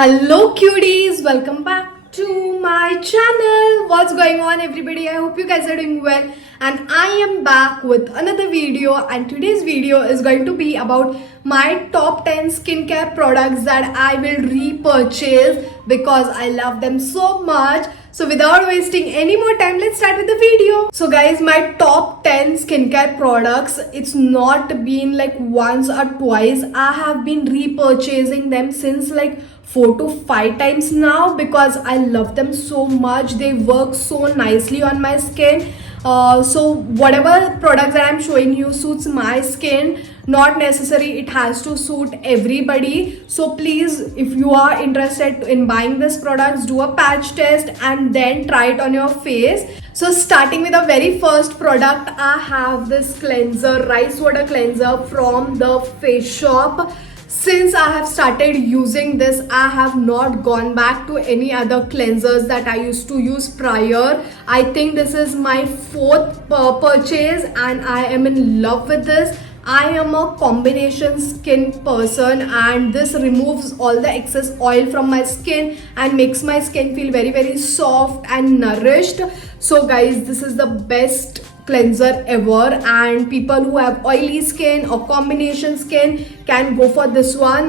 Hello cuties, welcome back to my channel. What's going on everybody? I hope you guys are doing well and I am back with another video, and today's video is going to be about my top 10 skincare products that I will repurchase because I love them so much. So without wasting any more time, let's start with the video. So guys, my top 10 skincare products, it's not been like once or twice. I have been repurchasing them since like 4 to 5 times now because I love them so much. They work so nicely on my skin. So whatever products that I'm showing you suits my skin, not necessary it has to suit everybody. So please, if you are interested in buying this products, do a patch test and then try it on your face. So starting with the very first product, I have this cleanser, rice water cleanser from the Face Shop. Since I have started using this, I have not gone back to any other cleansers that I used to use prior. I think this is my fourth purchase and I am in love with this. I am a combination skin person and this removes all the excess oil from my skin and makes my skin feel very soft and nourished. So guys, this is the best cleanser ever, and people who have oily skin or combination skin can go for this one.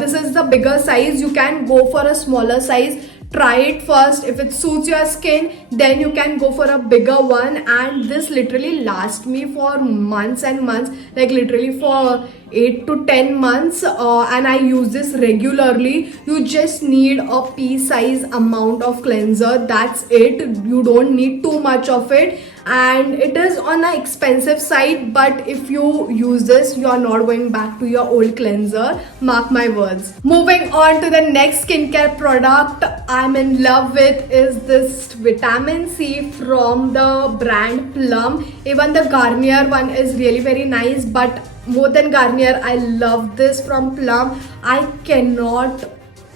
This is the bigger size. You can go for a smaller size. Try it first. If it suits your skin, then you can go for a bigger one. And this literally lasts me for months and months, like literally for 8 to 10 months, and I use this regularly. You just need a pea size amount of cleanser, that's it. You don't need too much of it, and it is on an expensive side, but if you use this, you are not going back to your old cleanser, mark my words. Moving on to the next skincare product I'm in love with is this vitamin C from the brand Plum. Even the Garnier one is really very nice, but more than Garnier, I love this from Plum. I cannot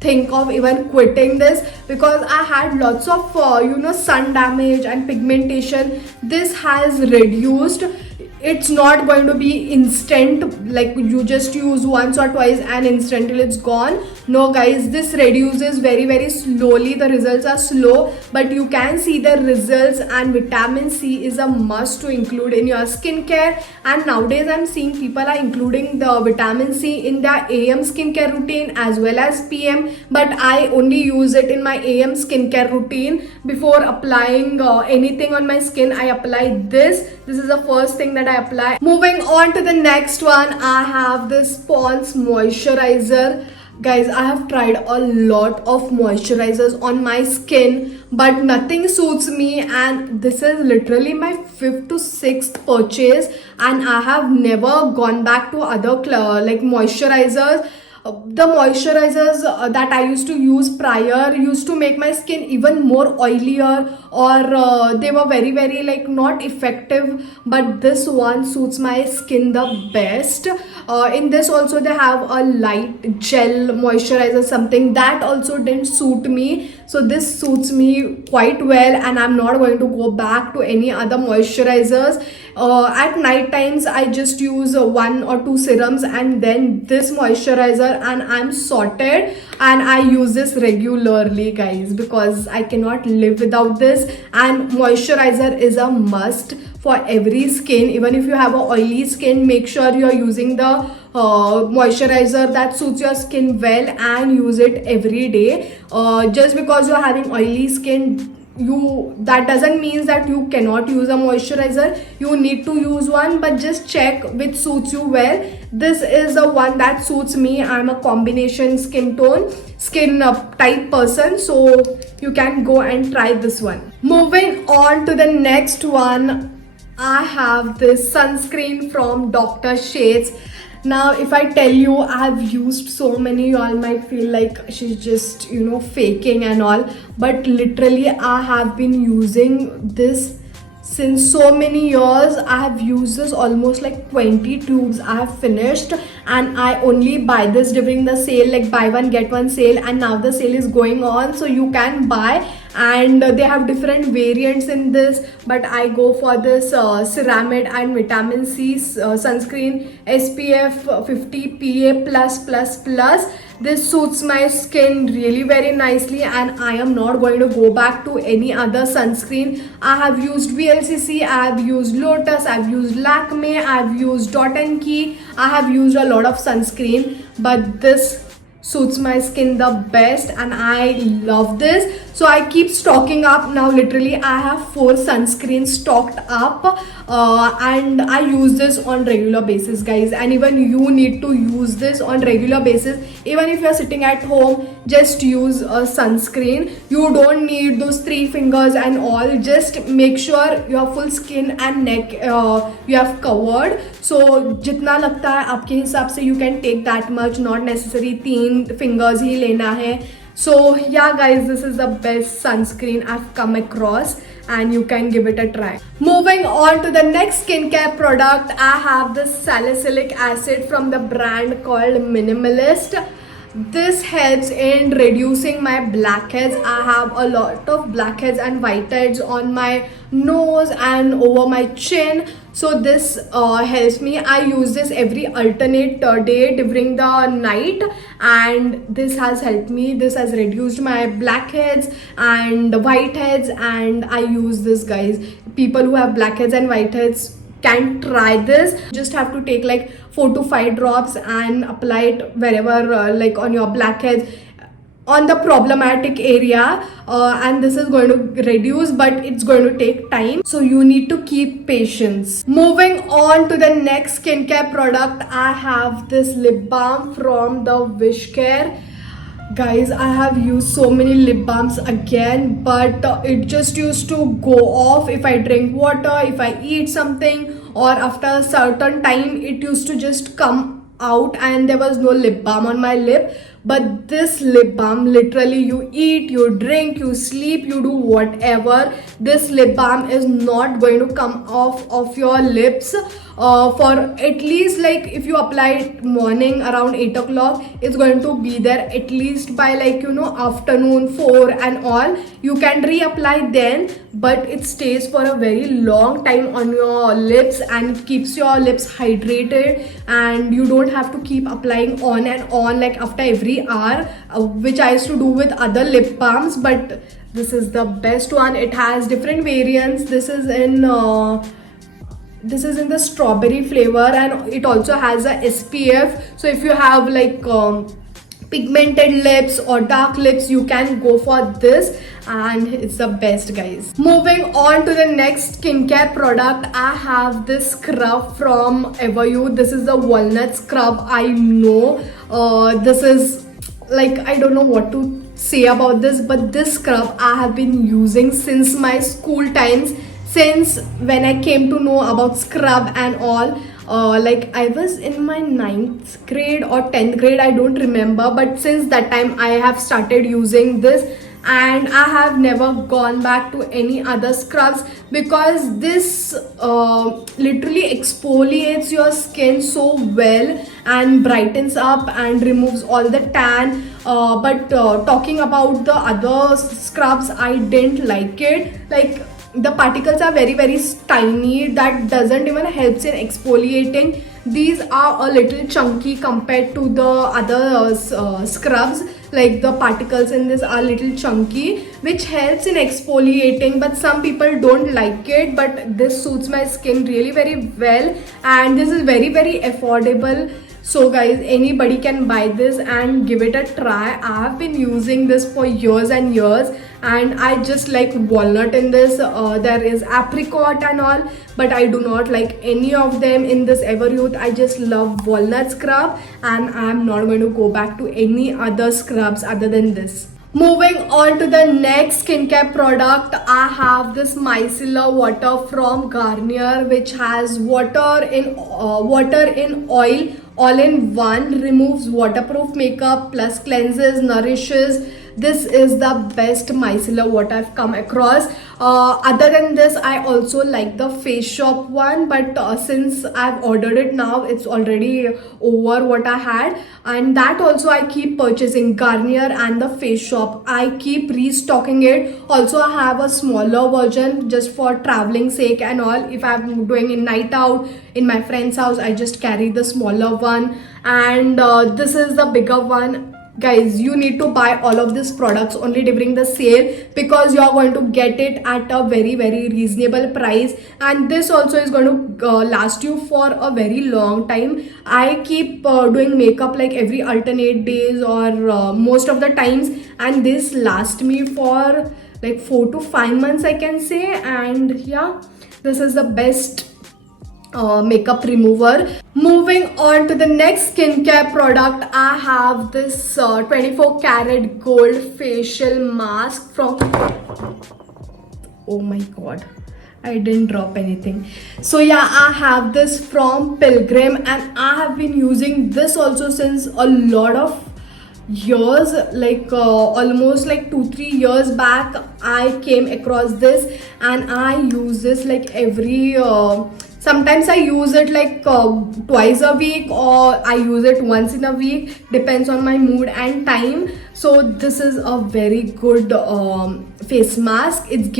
think of even quitting this because I had lots of sun damage and pigmentation. This has reduced. It's not going to be instant, like you just use once or twice and instantly it's gone. No guys, this reduces very slowly. The results are slow, but you can see the results, and vitamin C is a must to include in your skincare. And nowadays I'm seeing people are including the vitamin C in their AM skincare routine as well as PM, but I only use it in my AM skincare routine. Before applying anything on my skin, I apply this. This is the first thing that I apply. Moving on to the next one, I have this Pond's moisturizer. Guys, I have tried a lot of moisturizers on my skin, but nothing suits me, and this is literally my 5th to 6th purchase, and I have never gone back to other like moisturizers. The moisturizers that I used to use prior used to make my skin even more oilier, or they were very like not effective, but this one suits my skin the best. In this also they have a light gel moisturizer, something that also didn't suit me. So this suits me quite well, and I'm not going to go back to any other moisturizers. At night times I just use 1 or 2 serums and then this moisturizer, and I'm sorted. And I use this regularly guys because I cannot live without this, and moisturizer is a must for every skin. Even if you have a oily skin, make sure you are using the moisturizer that suits your skin well and use it every day. Just because you're having oily skin, that doesn't mean that you cannot use a moisturizer. You need to use one, but just check which suits you well. This is the one that suits me. I'm a combination skin type person, so you can go and try this one. Moving on to the next one, I have this sunscreen from Dr. Sheth's. Now if I tell you I have used so many, you all might feel like she's just faking and all, but literally I have been using this since so many years. I have used this almost like 20 tubes I have finished, and I only buy this during the sale, like buy one get one sale, and now the sale is going on, so you can buy. And they have different variants in this, but I go for this ceramide and vitamin C sunscreen, SPF 50 PA+++. This suits my skin really very nicely, and I am not going to go back to any other sunscreen. I have used VLCC, I have used Lotus, I have used Lakme, I have used Dot and Key, I have used a lot of sunscreen, but this suits my skin the best and I love this. So I keep stocking up. Now literally I have 4 sunscreens stocked up, and I use this on regular basis, guys. And even you need to use this on regular basis. Even if you're sitting at home, just use a sunscreen. You don't need those 3 fingers and all. Just make sure your full skin and neck you have covered. So जितना लगता है आपके हिसाब से you can take that much, not necessary 3 fingers ही लेना है. So yeah guys, this is the best sunscreen I've come across and you can give it a try. Moving on to the next skincare product, I have this salicylic acid from the brand called Minimalist. This helps in reducing my blackheads. I have a lot of blackheads and whiteheads on my nose and over my chin. So this helps me. I use this every alternate day during the night, and this has helped me. This has reduced my blackheads and whiteheads, and I use this, guys. People who have blackheads and whiteheads can try this. Just have to take like 4 to 5 drops and apply it wherever, like on your blackheads, on the problematic area, and this is going to reduce, but it's going to take time, so you need to keep patience. Moving on to the next skincare product, I have this lip balm from the Wishcare. Guys, I have used so many lip balms again, but it just used to go off if I drink water, if I eat something, or after a certain time it used to just come out and there was no lip balm on my lip. But this lip balm, literally you eat, you drink, you sleep, you do whatever, this lip balm is not going to come off of your lips for at least, like if you apply it morning around 8 o'clock, it's going to be there at least by like afternoon 4 and all. You can reapply then, but it stays for a very long time on your lips and keeps your lips hydrated, and you don't have to keep applying on and on like after every hour, which I used to do with other lip balms. But this is the best one. It has different variants. This is in the strawberry flavor, and it also has a SPF. So if you have like pigmented lips or dark lips, you can go for this, and it's the best, guys. Moving on to the next skincare product, I have this scrub from Everyuth. This is the walnut scrub. I know this is like, I don't know what to say about this, but this scrub I have been using since my school times, since when I came to know about scrub and all. Like I was in my 9th grade or 10th grade, I don't remember, but since that time I have started using this, and I have never gone back to any other scrubs, because this literally exfoliates your skin so well and brightens up and removes all the tan. But talking about the other scrubs, I didn't like it. Like the particles are very very tiny, that doesn't even helps in exfoliating. These are a little chunky compared to the other scrubs. Like the particles in this are little chunky, which helps in exfoliating, but some people don't like it. But this suits my skin really very well, and this is very very affordable. So guys, anybody can buy this and give it a try. I have been using this for years and years, and I just like walnut in this. There is apricot and all, but I do not like any of them in this Everyuth. I just love walnut scrub, and I am not going to go back to any other scrubs other than this. Moving on to the next skincare product, I have this micellar water from Garnier, which has water in oil, all in one, removes waterproof makeup plus cleanses, nourishes this is the best micellar what I've come across. Other than this, I also like the Face Shop one, but since I've ordered it now, it's already over what I had. And that also I keep purchasing, Garnier and the Face Shop. I keep restocking it. Also, I have a smaller version just for traveling sake and all. If I'm doing a night out in my friend's house, I just carry the smaller one. And this is the bigger one. Guys, you need to buy all of these products only during the sale, because you are going to get it at a very reasonable price, and this also is going to last you for a very long time. I keep doing makeup like every alternate days or most of the times, and this lasts me for like 4 to 5 months, I can say. And yeah, this is the best makeup remover. Moving on to the next skincare product, I have this 24 karat gold facial mask from, oh my god, I didn't drop anything. So yeah, I have this from Pilgrim, and I have been using this also since a lot of years, like almost like 2-3 years back I came across this, and I use this like every sometimes I use it like twice a week, or I use it once in a week, depends on my mood and time. So this is a very good face mask. It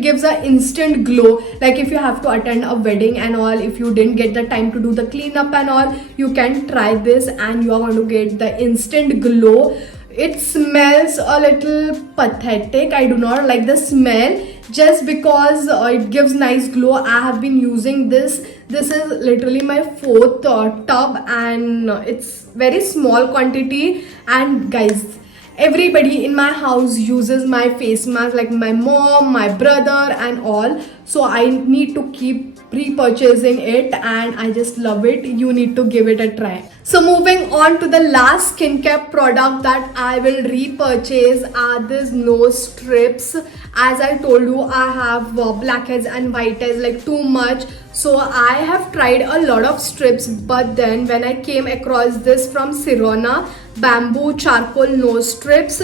gives a instant glow. Like if you have to attend a wedding and all, if you didn't get the time to do the cleanup and all, you can try this and you are going to get the instant glow. It smells a little pathetic. I do not like the smell, just because it gives nice glow. I have been using this. This is literally my 4th tub, and it's very small quantity. And guys, everybody in my house uses my face mask, like my mom, my brother and all. So I need to keep repurchasing it, and I just love it. You need to give it a try. So moving on to the last skincare product that I will repurchase are these nose strips. As I told you, I have blackheads and whiteheads like too much. So I have tried a lot of strips, but then when I came across this from Sirona bamboo charcoal nose strips,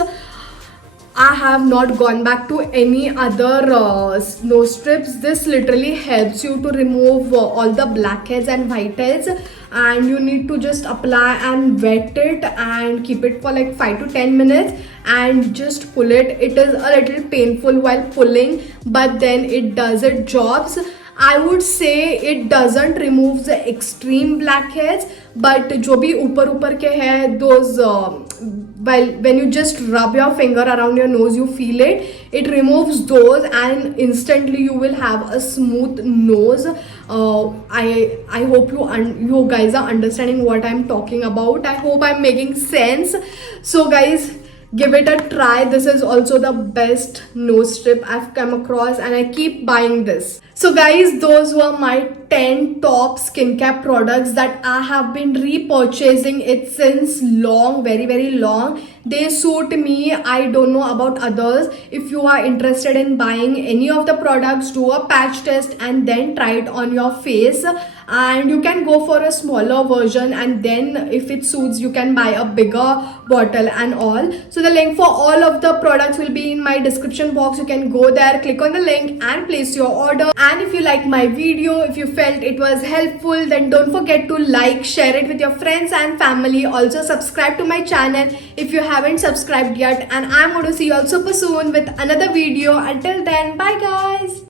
I have not gone back to any other nose strips. This literally helps you to remove all the blackheads and whiteheads, and you need to just apply and wet it and keep it for like 5 to 10 minutes and just pull it. It is a little painful while pulling, but then it does its jobs. I would say it doesn't remove the extreme blackheads, but जो भी ऊपर के हैं, those when you just rub your finger around your nose, you feel it removes those, and instantly you will have a smooth nose. I hope you guys are understanding what I'm talking about. I hope I'm making sense. So guys, give it a try. This is also the best nose strip I've come across, and I keep buying this. So guys, those were my 10 top skincare products that I have been repurchasing it since long, very long. They suit me. I don't know about others. If you are interested in buying any of the products, do a patch test and then try it on your face. And you can go for a smaller version, and then if it suits, you can buy a bigger bottle and all. So the link for all of the products will be in my description box. You can go there, click on the link and place your order. And if you like my video, if you felt it was helpful, then don't forget to like, share it with your friends and family. Also subscribe to my channel if you haven't subscribed yet, and I'm going to see you all super soon with another video. Until then, bye guys.